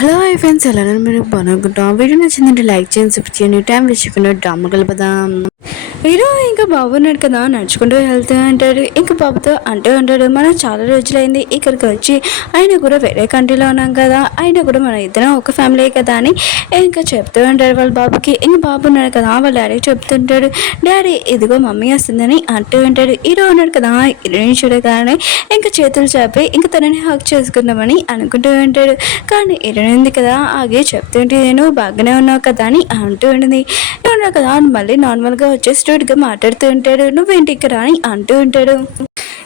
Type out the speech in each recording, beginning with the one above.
Hello hi friends, ఎలా మీరు బాగునుకుంటాం. Video నచ్చిందంటే లైక్ చేయండి, సబ్స్క్రైబ్ చేయండి. టైం వేస్ట్ చేయకుండా డ్రామా కలపదాం. హీరో ఇంకా బాబు ఉన్నాడు కదా, నడుచుకుంటూ వెళ్తూ అంటాడు. ఇంకా బాబుతో అంటూ ఉంటాడు, మనం చాలా రోజులైంది ఇక్కడికి వచ్చి, ఆయన కూడా వేరే కంట్రీలో ఉన్నాం కదా, ఆయన కూడా మన ఇద్దరం ఒక ఫ్యామిలీ కదా అని ఇంకా చెప్తూ ఉంటాడు వాళ్ళ బాబుకి. ఇంకా బాబు ఉన్నాడు కదా, వాళ్ళ డాడీ చెప్తుంటాడు, డాడీ ఇదిగో మమ్మీ వస్తుందని అంటూ ఉంటాడు. హీరో ఉన్నాడు కదా, హీరోని చూడగానే ఇంకా చేతులు చాపి ఇంకా తనని హక్ చేసుకుందామని అనుకుంటూ ఉంటాడు. కానీ హీరోయిన్ కదా ఆగే చెప్తుంటే, నేను బాగానే ఉన్నావు కదా అని అంటూ ఉంటుంది. ఉన్నావు కదా మళ్ళీ నార్మల్గా వచ్చే స్టూడ్గా మాట్లాడుతూ ఉంటాడు. నువ్వేంటి ఇక్కడ అని అంటూ ఉంటాడు.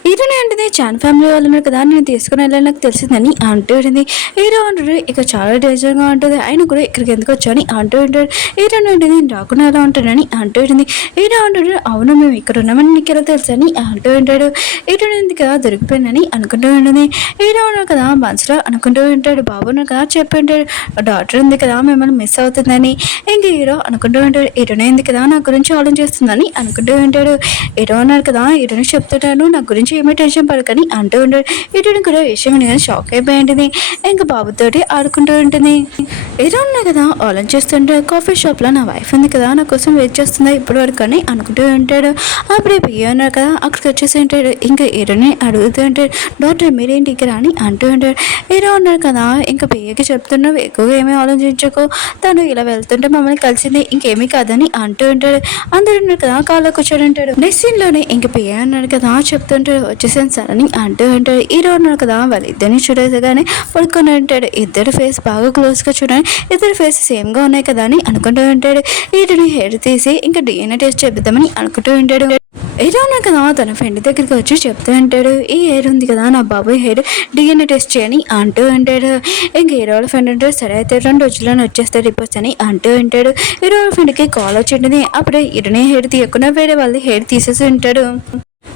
హీరోని అంటే చాన్ ఫ్యామిలీ వాళ్ళు ఉన్నారు కదా, నేను తీసుకుని వెళ్ళాలి నాకు తెలిసిందని అంటూ ఉంటుంది. హీరో అంటాడు, ఇక చాలా డేంజర్గా ఉంటుంది, ఆయన కూడా ఇక్కడికి ఎందుకు వచ్చాని అంటూ ఉంటాడు. హీరోని అంటే నేను రాకుండా ఎలా ఉంటానని అంటూ ఉంటుంది. హీరో అంటాడు, అవును మేము ఇక్కడ ఉన్నామని నీకు ఎలా తెలుసు అని అంటూ ఉంటాడు. హీరోని ఎందుకు కదా దొరికిపోయిందని అనుకుంటూ ఉంటుంది. హీరో ఉన్నారు కదా మనసులో అనుకుంటూ ఉంటాడు, బాబు ఉన్నారు కదా చెప్పి ఉంటాడు, డాక్టర్ ఉంది కదా మిమ్మల్ని మిస్ అవుతుందని. ఇంక హీరో అనుకుంటూ ఉంటాడు, హీరోనే ఉంది కదా నా గురించి ఆలోచిస్తుందని అనుకుంటూ ఉంటాడు. హీరో ఉన్నారు కదా హీరోని చెప్తుంటాను, నా గురించి ఏమీ టెన్షన్ పడకని అంటూ ఉంటాడు. హీరోని కూడా విషయం షాక్ అయిపోయి ఉంటుంది. ఇంకా బాబుతోటి ఆడుకుంటూ ఉంటుంది. హీరో ఉన్నాయి కదా ఆలోచిస్తుంటే, కాఫీ షాప్లో నా వైఫ్ ఉంది కదా నా కోసం వెయిట్ చేస్తుందా ఇప్పటి వరకు అని అనుకుంటూ ఉంటాడు. అప్పుడే బియ్యం ఉన్నారు కదా అక్కడికి వచ్చేసి ఉంటాడు. ఇంకా హీరోని అడుగుతూ ఉంటాడు, డాక్టర్ మీరేంటి ఇక్కడ అని అంటూ ఉంటాడు. హీరో ఉన్నారు కదా ఇంకా బియ్యకి చెప్తున్నావు, ఎక్కువగా ఏమీ ఆలోచించకు, తను ఇలా వెళ్తుంటే మమ్మల్ని కలిసింది, ఇంకేమీ కాదని అంటూ ఉంటాడు. అందరూ ఉన్నారు కదా కాళ్ళ కూర్చొని ఉంటాడు. నెక్స్ట్ సీన్లోనే ఇంకా బియ్యం ఉన్నారు కదా చెప్తుంటాడు, వచ్చేసాను సార్ అని అంటూ ఉంటాడు. హీరో ఉన్నారు కదా వాళ్ళిద్దరిని చూడగానే పడుకొని ఉంటాడు. ఇద్దరు ఫేస్ బాగా క్లోజ్గా చూడండి, ఇద్దరు ఫేస్ సేమ్గా ఉన్నాయి కదా అని అనుకుంటూ ఉంటాడు. వీటిని హెయిర్ తీసి ఇంకా డిఎన్ఏ టెస్ట్ చేద్దామని అనుకుంటూ ఉంటాడు. హీరో ఉన్నారు కదా తన ఫ్రెండ్ దగ్గరికి వచ్చి చెప్తూ ఉంటాడు, ఈ హెయిర్ ఉంది కదా నా బాబాయ్ హెయిర్ డిఎన్ఏ టెస్ట్ చేయని అంటూ ఉంటాడు. ఇంకా హీరో వాళ్ళ ఫ్రెండ్ అంటే సరే అయితే 2 రోజుల్లో వచ్చేస్తాడు రిపోర్ట్స్ అని అంటూ ఉంటాడు. హీరో వాళ్ళ ఫ్రెండ్కి కాల్ వచ్చింటుంది. అప్పుడు హీరోని హెయిర్ తీయకుండా వేరే వాళ్ళది హెయిర్ తీసేసి ఉంటాడు.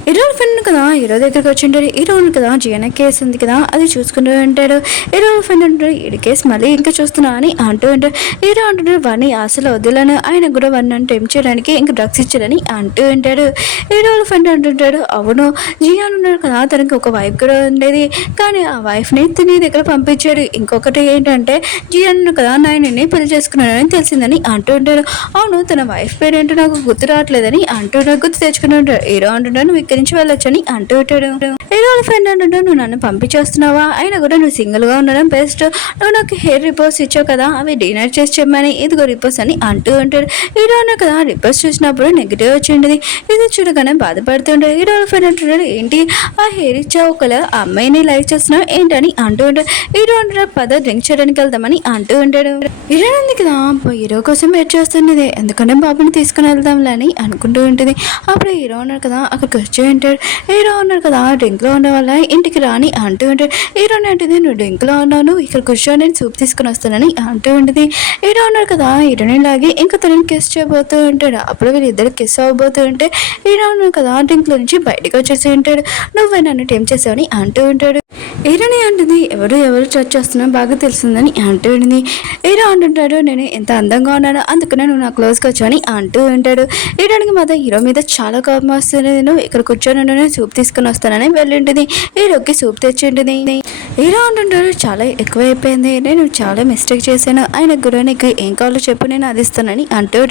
హీరో ఫ్రెండ్ కదా హీరో దగ్గరికి వచ్చి ఉంటాడు. హీరో కదా జిఎన్ఏ కేసు ఉంది కదా అది చూసుకుంటూ ఉంటాడు. హీరో ఫ్రెండ్ అంటాడు, ఈ కేసు మళ్ళీ ఇంకా చూస్తున్నా అని అంటూ ఉంటాడు. హీరో అంటున్నాడు, వాడిని అసలు వదిలేను, ఆయన కూడా వాడిని టెంప్ చేయడానికి ఇంకా డ్రగ్స్ ఇచ్చాడని అంటూ ఉంటాడు. హీరో ఫ్రెండ్ అంటుంటాడు, అవును జియాన్ ఉన్నాడు కదా తనకి ఒక వైఫ్ కూడా ఉండేది, కానీ ఆ వైఫ్ని తిని దగ్గర పంపించాడు. ఇంకొకటి ఏంటంటే జియాన్ కదా నాయనని పెళ్లి చేసుకున్నాడని తెలిసిందని అంటూ ఉంటాడు. అవును తన వైఫ్ పేరేంటో నాకు గుర్తు రావట్లేదని అంటుంటాడు. గుర్తు తెచ్చుకుంటుంటాడు. హీరో అంటుంటాడు, నువ్వు ఇక్కడి నుంచి వెళ్ళొచ్చని అంటూ ఉంటాడు. హీరో ఫ్రెండ్ అంటుంటాడు, నువ్వు నన్ను పంపించేస్తున్నావా, అయినా కూడా నువ్వు సింగిల్గా ఉండడం బెస్ట్, నువ్వు నాకు హెయిర్ రిపోర్ట్స్ ఇచ్చావు కదా అవి డినర్ చేసి చెప్పమని, ఇదిగో రిపోర్ట్స్ అని అంటూ ఉంటాడు. హీరో కదా రిపోర్ట్స్ చూసినప్పుడు నెగిటివ్ వచ్చింది. ఇది చూడగానే బాధపడుతుంటాడు. హీరో ఫ్రెండ్ అంటున్నాడు, ఏంటి ఆ హెయిర్ ఇచ్చావు ఒకలా ఆ అమ్మాయిని లైక్ చేస్తున్నావు ఏంటని అంటూ ఉంటాడు. హీరో అంటాడు, పద డ్రింక్ చేయడానికి వెళ్దామని అంటూ ఉంటాడు. హీరో ఉంది కదా హీరో కోసం వెయిట్ చేస్తున్నది, ఎందుకంటే బాబుని తీసుకుని వెళ్దాంలే అని అనుకుంటూ ఉంటుంది. అప్పుడు హీరో ఉన్నారు కదా అక్కడికి వచ్చి ఉంటాడు. హీరో ఉన్నారు కదా డ్రింక్లో ఉన్న వల్ల ఇంటికి రాని అంటూ ఉంటాడు. హీరోని అంటుంది, నువ్వు డ్రింక్లో ఉన్నాను ఇక్కడ కూర్చొని నేను సూప్ తీసుకుని వస్తానని అంటూ ఉంటుంది. హీరో ఉన్నారు కదా హీరోని లాగి ఇంకా తనని కిస్ చేయబోతూ ఉంటాడు. అప్పుడు వీళ్ళిద్దరు కిస్ అవ్వబోతూ ఉంటే హీరో ఉన్నారు కదా డ్రింక్లో నుంచి బయటకు వచ్చేసి ఉంటాడు. నువ్వే నన్ను టేం చేసావని అంటూ ఉంటాడు. హీరోని అంటుంది, ఎవరు చర్చ్ చేస్తున్నా బాగా తెలిసిందని అంటూ ఉంటుంది. హీరో అంటుంటాడు, నేను ఎంత అందంగా ఉన్నానో అందుకనే నువ్వు నా క్లోజ్గా వచ్చాని అంటూ ఉంటాడు. హీరోనికి మాత్రం హీరో మీద చాలా కోపం వస్తుంది. నువ్వు ఇక్కడ కూర్చొని నేను సూప్ తీసుకుని వస్తానని వెళ్ళింటుంది. హీరోకి సూప్ తెచ్చి ఉంటుంది. హీరో అంటుంటాడు, చాలా ఎక్కువైపోయింది, నేను చాలా మిస్టేక్ చేశాను, ఆయన గురు నీకు ఏం కావాలో చెప్పు నేను అది ఇస్తానని అంటూ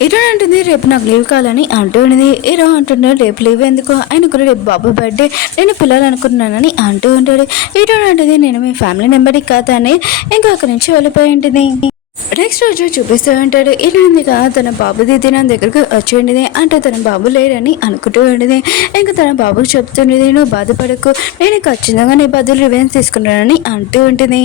హీరో అంటుంది, రేపు నాకు లీవ్ కావాలని అంటూ ఉంటుంది. హీరో అంటున్నాడు, రేపు లీవ్ ఎందుకు, ఆయన కూడా రేపు బాబు బర్త్డే నేను పిల్లలనుకుంటున్నానని అంటూ ఉంటాడు. హీరో అంటుంది, నేను మీ ఫ్యామిలీ మెంబర్ని కాదని ఇంకా అక్కడి నుంచి వెళ్ళిపోయి ఉంటుంది. నెక్స్ట్ రోజు చూపిస్తూ ఉంటాడు. ఇలా తన బాబు దిద్ది నా దగ్గరకు వచ్చి అంటే తన బాబు లేరని అనుకుంటూ ఉండేది. ఇంకా తన బాబుకు చెప్తుండేది, నువ్వు బాధపడకు, నేను ఖచ్చితంగా నీ బదులు రివెంజ్ తీసుకున్నానని అంటూ ఉంటుంది.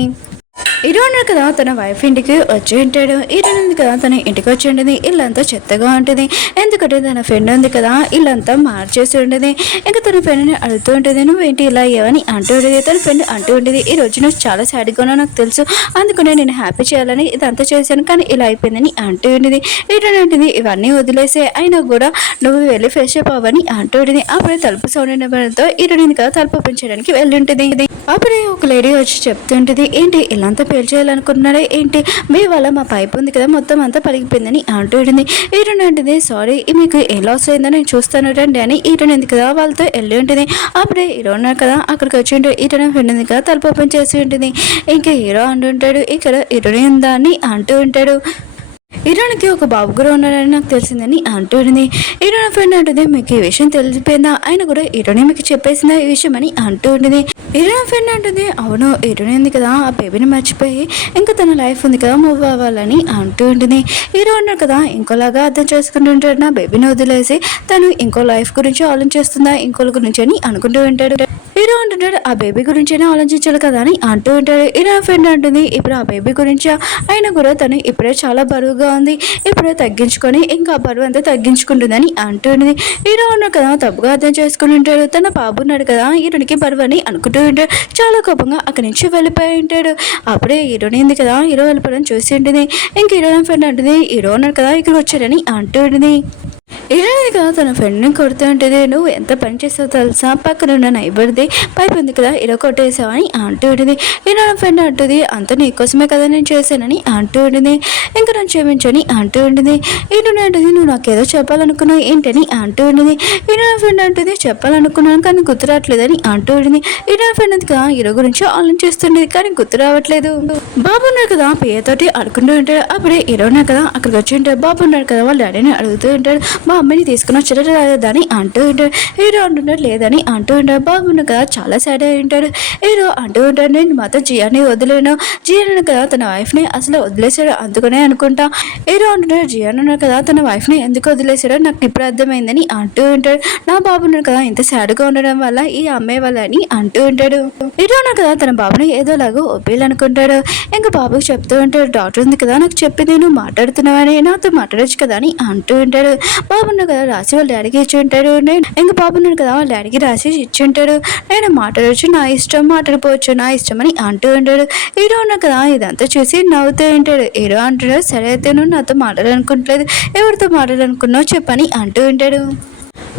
హీరో ఉన్నారు కదా తన వైఫ్ ఇంటికి వచ్చి ఉంటాడు. హీరో ఉంది కదా తన ఇంటికి వచ్చి ఉంటుంది. ఇల్లంతా చెత్తగా ఉంటుంది, ఎందుకంటే తన ఫ్రెండ్ ఉంది కదా ఇల్లంతా మార్చేసి ఉండేది. ఇంకా తన ఫ్రెండ్ని అడుగుతూ ఉంటుంది, నువ్వేంటి ఇలా అయ్యావని అంటూ ఉండేది. తన ఫ్రెండ్ అంటూ ఉండేది, ఈ రోజు నువ్వు చాలా సాడ్గా ఉన్నావు నాకు తెలుసు, అందుకనే నేను హ్యాపీ చేయాలని ఇదంతా చేశాను, కానీ ఇలా అయిపోయిందని అంటూ ఉండేది. హీరో ఉంటుంది, ఇవన్నీ వదిలేసే అయినా కూడా నువ్వు వెళ్ళి ఫ్రెష్ అప్ అవ్వని అంటూ ఉండేది. అప్పుడే తలుపు సౌండ్ అయినతో హీరో ఉంది కదా తలుపు పెంచడానికి వెళ్ళి ఉంటుంది. అప్పుడే ఒక లేడీ వచ్చి చెప్తుంటుంది, ఏంటి ఇల్లంతా పేల్చేయాలనుకుంటున్నారా ఏంటి, మీ వల్ల మా పైప్ ఉంది కదా మొత్తం అంతా పలిగిపోయిందని అంటూ ఉంటుంది. హీరోయిన్ అంటుంది, సారీ మీకు ఏ లాస్ అయిందో నేను చూస్తాను రండి అని హీరోయిన్ ఉంది కదా వాళ్ళతో వెళ్ళి ఉంటుంది. అప్పుడే హీరో ఉన్నారు కదా అక్కడికి వచ్చి ఉంటుంది. హీరోయిన్ ఫ్రెండ్ ఉంది కదా తలుపు ఓపెన్ చేసి ఉంటుంది. ఇంకా హీరో అంటుంటాడు, ఇక్కడ హీరోయిన్ ఉందా అని అంటూ ఉంటాడు. హీరోయిన్కి ఒక బాబు కూడా ఉన్నాడని నాకు తెలిసిందని అంటూ ఉంటుంది. హీరోయిన్ ఫ్రెండ్ అంటుంది, మీకు ఈ విషయం తెలిసిపోయిందా, ఆయన కూడా హీరోయిన్ మీకు చెప్పేసిందా ఈ విషయం అని అంటూ ఉంటుంది. హీరోయిన్ ఫ్రెండ్ అంటుంది, అవును హీరోయిన్ ఉంది కదా ఆ బేబీని మర్చిపోయి ఇంకా తన లైఫ్ ఉంది కదా మూవ్ అవ్వాలని అంటూ ఉంటుంది. హీరో ఉన్నారు కదా ఇంకోలాగా అర్థం చేసుకుంటుంటాడు, నా బేబీని వదిలేసి తను ఇంకో లైఫ్ గురించి ఆలోచిస్తుందా ఇంకోళ్ళ గురించి అని అనుకుంటూ ఉంటాడు. హీరో అంటుంటాడు, ఆ బేబీ గురించైనా ఆలోచించాలి కదా అని అంటూ ఉంటాడు. హీరో ఫ్రెండ్ అంటుంది, ఇప్పుడు ఆ బేబీ గురించి అయినా కూడా తను ఇప్పుడే చాలా బరువుగా ఉంది, ఇప్పుడే తగ్గించుకొని ఇంకా బరువు అంతా తగ్గించుకుంటుందని అంటూ ఉంటుంది. హీరో ఉన్నారు కదా తప్పుగా అర్థం చేసుకుని ఉంటాడు, తన బాబు ఉన్నాడు కదా హీరోనికి బరువు అని అనుకుంటూ ఉంటాడు. చాలా కోపంగా అక్కడి నుంచి వెళ్ళిపోయి ఉంటాడు. అప్పుడే హీరోని ఉంది కదా హీరో వెళ్ళిపోవడం చూసి ఉంటుంది. ఇంక హీరో ఫ్రెండ్ అంటుంది, హీరో ఉన్నారు కదా ఇక్కడ వచ్చారని అంటూ ఉంటుంది. హీరోయిన్ కదా తన ఫ్రెండ్ని కొడుతూ ఉంటుంది, నువ్వు ఎంత పని చేస్తావు తెలుసా, పక్కన ఉన్న నైబర్ది పైపు ఉంది కదా ఇలా కొట్టేసావు అని అంటూ ఉంటుంది. హీరోయిన్ ఫ్రెండ్ అంటుంది, అంత నీకోసమే కదా నేను చేశానని అంటూ ఉంటుంది. ఇంకా నన్ను క్షమించని అంటూ ఉంటుంది. హీరోయిన్ అంటుంది, నువ్వు నాకేదో చెప్పాలనుకున్నావు ఏంటని అంటూ ఉంటుంది. హీరోయిన్ ఫ్రెండ్ అంటుంది, చెప్పాలనుకున్నాను కానీ గుర్తు రావట్లేదని అంటూ ఉంటుంది. హీరోయిన్ ఫ్రెండ్ ఉంది కదా హీరో గురించి ఆలోచిస్తుండేది కానీ గుర్తు రావట్లేదు. బాబు ఉన్నాడు కదా పేయతోటి ఆడుకుంటూ ఉంటాడు. అప్పుడే హీరో ఉన్నారు కదా అక్కడికి వచ్చి ఉంటాడు. బాబు ఉన్నాడు కదా వాళ్ళ డాడీని అడుగుతూ ఉంటాడు, మా అమ్మని తీసుకుని వచ్చాడు రాదని అంటూ ఉంటాడు. హీరో అంటున్నాడు లేదని అంటూ ఉంటాడు. బాబును కదా చాలా సాడ్ అయి ఉంటాడు. హీరో అంటూ ఉంటాడు, నేను మాతో జియాని వదిలేను, జియాన్ కదా తన వైఫ్ని అసలు వదిలేశాడు అందుకనే అనుకుంటా. హీరో అంటున్నాడు, జియాన్ ఉన్నాడు కదా తన వైఫ్ని ఎందుకు వదిలేశాడో నాకు ఇప్పుడు అర్థమైందని అంటూ ఉంటాడు. నా బాబు ఉన్నాడు కదా ఇంత సాడ్గా ఉండడం వల్ల ఈ అమ్మాయి వల్ల అని అంటూ ఉంటాడు. హీరో ఉన్నాడు కదా తన బాబుని ఏదోలాగా ఒప్పేయాలనుకుంటాడు. ఇంకా బాబుకి చెప్తూ ఉంటాడు, డాక్టర్ ఉంది కదా నాకు చెప్పింది నువ్వు మాట్లాడుతున్నావని నాతో మాట్లాడచ్చు కదా అని అంటూ ఉంటాడు. బాబున్నాడు కదా రాసి వాళ్ళ డాడీకి ఇచ్చి ఉంటాడు. నేను ఇంకా బాబున్నాడు కదా వాళ్ళ డాడీకి రాసి ఇచ్చి ఉంటాడు. నేను మాట్లాడవచ్చు నా ఇష్టం, మాట్లాడిపోవచ్చు నా ఇష్టం అని అంటూ ఉంటాడు. హీరో ఉన్నా కదా ఇదంతా చూసి నవ్వుతూ ఉంటాడు. హీరో అంటాడు, సరే అయితే నువ్వు నాతో మాట్లాడాలనుకుంటలేదు, ఎవరితో మాట్లాడాలనుకున్నావు చెప్పని అంటూ ఉంటాడు.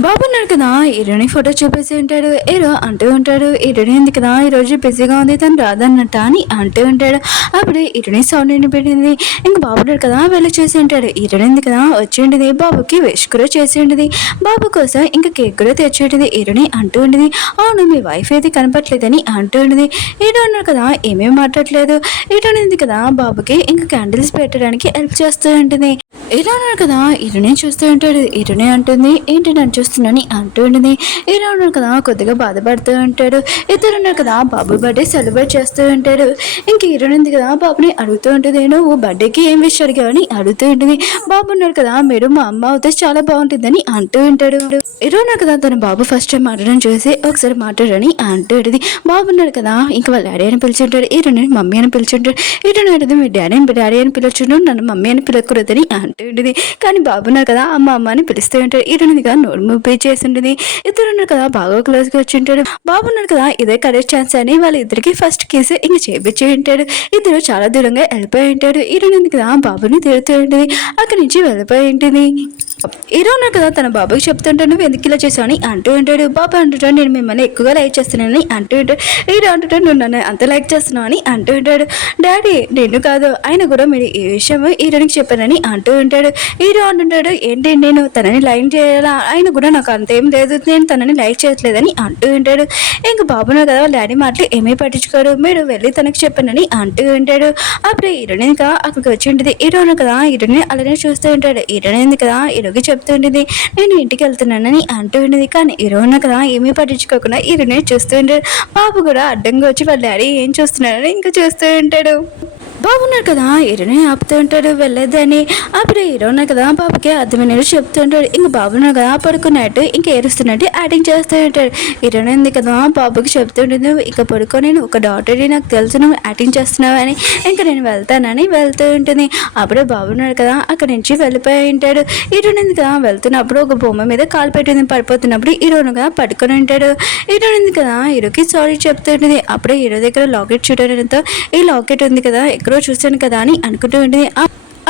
బాబు ఉన్నాడు కదా హీరోని ఫోటో చూపేసి ఉంటాడు. హీరో అంటూ ఉంటాడు, హీరోని ఉంది కదా ఈరోజు బిజీగా ఉంది తను రాదన్నట్ట అని అంటూ ఉంటాడు. అప్పుడు హీరోని సౌండ్ వినిపెట్టింది. ఇంకా బాబు ఉన్నాడు కదా వెళ్ళి చేసి ఉంటాడు. హీరోని ఉంది కదా వచ్చి ఉంటుంది. బాబుకి విష్ కూడా చేసి ఉంటుంది. బాబు కోసం ఇంకా కేక్ కూడా తెచ్చి ఉంటుంది. హీరోని అంటూ ఉంటుంది, అవును మీ వైఫ్ ఏది కనపట్లేదని అంటూ ఉంటుంది. హీరో ఉన్నాడు కదా ఏమేమి మాట్లాడలేదు. హీరోని ఉంది కదా బాబుకి ఇంకా క్యాండిల్స్ పెట్టడానికి హెల్ప్ చేస్తూ ఉంటుంది. హీరో ఉన్నాడు కదా హీరోని చూస్తూ ఉంటాడు. హీరోని అంటుంది, ఏంటి నన్ను చూస్తున్నాని అంటూ ఉంటుంది. హీరో ఉన్నాడు కదా కొద్దిగా బాధపడుతూ ఉంటాడు. ఇద్దరు ఉన్నారు కదా బాబు బర్త్డే సెలబ్రేట్ చేస్తూ ఉంటాడు. ఇంక హీరోని ఉంది కదా బాబుని అడుగుతూ ఉంటుంది, నువ్వు బర్త్డేకి ఏం విష్ అడిగావని అడుగుతూ ఉంటుంది. బాబు ఉన్నాడు కదా మీరు మా అమ్మ అవుతే చాలా బాగుంటుందని అంటూ ఉంటాడు. హీరో ఉన్నాడు కదా తన బాబు ఫస్ట్ టైం మాట్లాడడం చూసి ఒకసారి మాట్లాడని అంటూ ఉంటుంది. బాబు ఉన్నాడు కదా ఇంక వాళ్ళ డాడీ అని పిలిచుంటాడు. హీరోని మమ్మీ అని పిలిచుంటాడు. హీరోని అంటుంది, మీ డాడీ అని పిలుచుంటాడు, నన్ను మమ్మీ అని పిలకూడదని అంటూ ఉంటుంది. కానీ బాబున్నారు కదా అమ్మ అమ్మ అని పిలుస్తూ ఉంటాడు. హీరోని కదా నోరు మూపి చేసి ఉంటుంది. ఇద్దరు ఉన్నారు కదా బాగా క్లోజ్గా వచ్చి ఉంటాడు. బాబున్నారు కదా ఇదే కరెక్ట్ ఛాన్స్ అని వాళ్ళ ఇద్దరికి ఫస్ట్ కేసు ఇంక చేపించి ఉంటాడు. ఇద్దరు చాలా దూరంగా వెళ్ళిపోయి ఉంటాడు. హీరోని కదా బాబుని తిరుగుతూ ఉంటుంది. అక్కడి నుంచి వెళ్ళిపోయి ఉంటుంది. హీరో ఉన్నారు కదా తన బాబుకి చెప్తుంటాడు, నువ్వు ఎందుకు ఇలా చేసావు అని అంటూ ఉంటాడు. బాబు అంటుంటాడు, నేను మిమ్మల్ని ఎక్కువగా లైక్ చేస్తున్నానని అంటూ ఉంటాడు. హీరో అంటుంటాడు, నువ్వు నన్ను అంత లైక్ చేస్తున్నావు అని అంటూ ఉంటాడు. డాడీ నిన్ను కాదు ఆయన కూడా మీరు ఈ విషయం హీరోనికి చెప్పానని అంటూ ఉంటాడు. హీరో అంటుంటాడు, ఏంటి నేను తనని లైక్ చేయాలా, ఆయన కూడా నాకు అంతేం లేదు, నేను తనని లైక్ చేయట్లేదని అంటూ ఉంటాడు. ఇంకా బాబున్నారు కదా డాడీ మాటలు ఏమీ పట్టించుకోడు, మీరు వెళ్ళి తనకు చెప్పానని అంటూ ఉంటాడు. అప్పుడు హీరోని ఇంకా అక్కడికి వచ్చి ఉంటుంది. హీరోను కదా హీరోని అలానే చూస్తూ ఉంటాడు. హీరోని కదా హీరోకి చెప్తూ ఉంటుంది, నేను ఇంటికి వెళ్తున్నానని అంటూ ఉంటుంది. కానీ హీరోని కదా ఏమీ పట్టించుకోకుండా హీరోని చూస్తూ ఉంటాడు. బాబు కూడా అడ్డంగా వచ్చి వాళ్ళ డాడీ ఏం చూస్తున్నాడని ఇంకా చూస్తూ ఉంటాడు. బాబున్నాడు కదా హీరోని ఆపుతూ ఉంటాడు వెళ్ళొద్దని. అప్పుడు హీరోనా కదా బాబుకి అర్థమైనట్టు చెప్తూ ఉంటాడు. ఇంక బాబున్నాడు కదా పడుకున్నట్టు ఇంక ఏరుస్తున్నట్టు యాక్టింగ్ చేస్తూ ఉంటాడు. హీరోని ఉంది కదా బాబుకి చెప్తూ ఉంటుంది, ఇక పడుకొని నువ్వు ఒక డాక్టర్ని నాకు తెలుసు, నువ్వు యాక్టింగ్ చేస్తున్నావు అని, ఇంకా నేను వెళ్తానని వెళ్తూ ఉంటుంది. అప్పుడే బాబున్నాడు కదా అక్కడి నుంచి వెళ్ళిపోయి ఉంటాడు. హీరోని ఉంది కదా వెళ్తున్నప్పుడు ఒక బొమ్మ మీద కాలు పెట్టింది పడిపోతున్నప్పుడు హీరోను కదా పట్టుకొని ఉంటాడు. హీరోని ఉంది కదా హీరోకి సారీ చెప్తూ ఉంటుంది. అప్పుడే హీరో దగ్గర లాకెట్ చూడడంతో ఈ లాకెట్ ఉంది కదా ఎక్కడో చూశాను కదా అని అనుకుంటూ ఉంటుంది.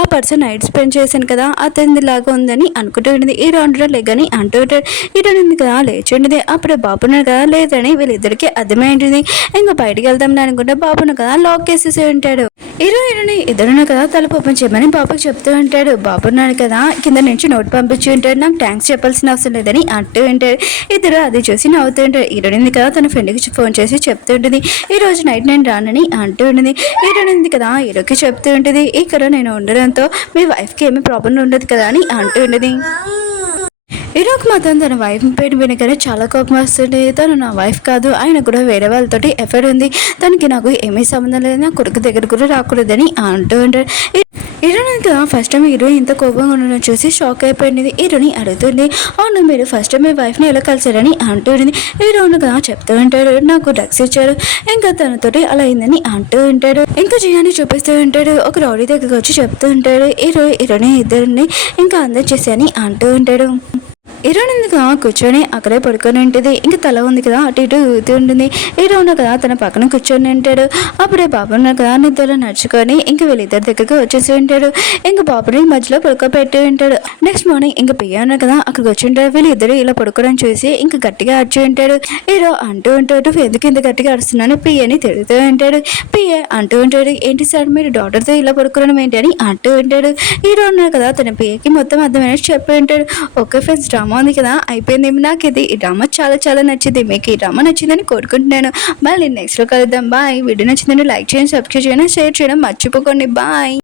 ఆ పర్సన్ నైట్ స్పెండ్ చేశాను కదా అతనిది లాగా ఉందని అనుకుంటూ ఉంటుంది. ఈ రౌండ్లో లెగ్గని అంటూ ఉంటాడు. హీరోని కదా లేచి ఉంటుంది. అప్పుడు బాబున్నాడు కదా లేదని వీళ్ళిద్దరికి అర్థమై ఉంటుంది. ఇంకా బయటికి వెళ్దాం అనుకుంటే బాబును కదా లాక్ చేసేసి ఉంటాడు. హీరోయిన్ ఇద్దరున్నా కదా తల ఓపెన్ చేయమని బాబుకి చెప్తూ ఉంటాడు. బాబు ఉన్నాడు కదా కింద నుంచి నోట్ పంపించి ఉంటాడు. నాకు థ్యాంక్స్ చెప్పాల్సిన అవసరం లేదని అంటూ ఉంటాడు. ఇద్దరు అది చూసి నవ్వుతూ ఉంటాడు. హీరోయిన్ కదా తన ఫ్రెండ్కి ఫోన్ చేసి చెప్తూ ఉంటుంది, ఈ రోజు నైట్ నేను రానని అంటూ ఉంటుంది. హీరోయిన్ కదా హీరోకి చెప్తూ ఉంటుంది, ఇక్కడ నేను ఉండడంతో మీ వైఫ్కి ఏమీ ప్రాబ్లం ఉండదు కదా అని అంటూ ఉంటుంది. హీరోకి మాత్రం తన వైఫ్ పేరు వినగానే చాలా కోపం వస్తుంది. తను నా వైఫ్ కాదు, ఆయన కూడా వేరే వాళ్ళతోటి ఎఫర్ట్ ఉంది, తనకి నాకు ఏమీ సంబంధం లేదు, నా కొడుకు దగ్గర కూడా రాకూడదని అంటూ ఉంటాడు. హీరోయిన్ కదా ఫస్ట్ టైం హీరో ఇంత కోపంగా ఉండడం చూసి షాక్ అయిపోయింది. హీరోని అడుగుతుంది, అవును మీరు ఫస్ట్ టైం మీ వైఫ్ని ఎలా కలిసారని అంటూ ఉంటుంది. హీరోను కదా చెప్తూ ఉంటాడు, నాకు డ్రగ్స్ ఇచ్చాడు, ఇంకా తనతోటి అలా అయిందని అంటూ ఉంటాడు. ఇంకా జియాని చూపిస్తూ ఉంటాడు. ఒక రౌడీ దగ్గరికి వచ్చి చెప్తూ ఉంటాడు, హీరోని ఇద్దరిని ఇంకా అందరు చేశాని అంటూ ఉంటాడు. హీరోయిన్ కదా కూర్చొని అక్కడే పడుకొని ఉంటుంది. ఇంకా తల ఉంది కదా అటు ఇటు ఊగుతూ ఉంటుంది. హీరోయిన్ కదా తన పక్కన కూర్చొని ఉంటాడు. అప్పుడే బాబున్న కదా నిద్రలో నడుచుకొని ఇంకా వీళ్ళిద్దరి దగ్గరికి వచ్చేసి ఉంటాడు. ఇంకా బాబుని మధ్యలో పడుకోబెట్టి ఉంటాడు. నెక్స్ట్ మార్నింగ్ ఇంకా పియ్య కదా అక్కడికి వచ్చి ఉంటాడు. వీళ్ళిద్దరు ఇలా పడుకోవడం చూసి ఇంకా గట్టిగా అరిచి ఉంటాడు. హీరో అంటూ ఉంటాడు, ఎందుకు ఇంత గట్టిగా అరుస్తున్నాను పియ్యని తిడుతూ ఉంటాడు. పియ్య అంటూ ఉంటాడు, ఏంటి సార్ మీరు డాక్టర్తో ఇలా పడుకోవడం ఏంటి అని అంటూ ఉంటాడు. హీరో ఉన్నారు కదా తన పియ్యకి మొత్తం అర్థమైనట్టు చెప్పి ఉంటాడు. ఓకే ఫ్రెండ్స్, డ్రామా ఉంది కదా అయిపోయింది. నాకు ఇది ఈ డ్రామా చాలా చాలా నచ్చింది. మీకు ఈ డ్రామా నచ్చిందని కోరుకుంటున్నాను. మళ్ళీ నెక్స్ట్లో కలుద్దాం. బాయ్. వీడియో నచ్చిందని లైక్ చేయండి, సబ్స్క్రైబ్ చేయండి, షేర్ చేయడం మర్చిపోకండి. బాయ్.